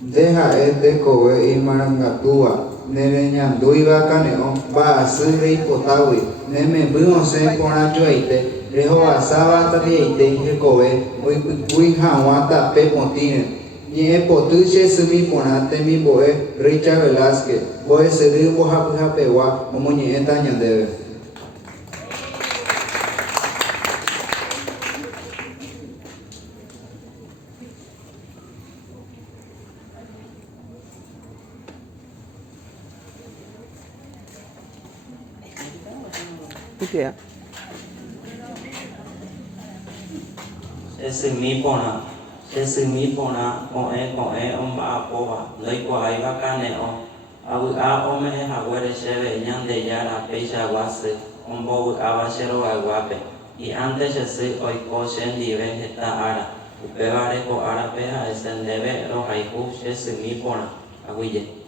Deja este cobe y marangatúa. Nereña duiva caneo. Va a ser rey potawi. Neme buo se ponachuaite. Rejo asaba tabiaite. Hekobe. Ui hawata pepotine. Y es potuche sumi ponate mi boe Richard Velázquez. Boe se dio boja pewa. Como nieta ñandebe. Kìa. Ese mi pona con on ba pova lấy qua ai ba ca ne on a o me ha were sheve nyande yara pecha wase on bo a ba shero a guape y antes se hoy ko shen live heta ara upevare ko ara peha esen debe ro haiku ese mi pona aguille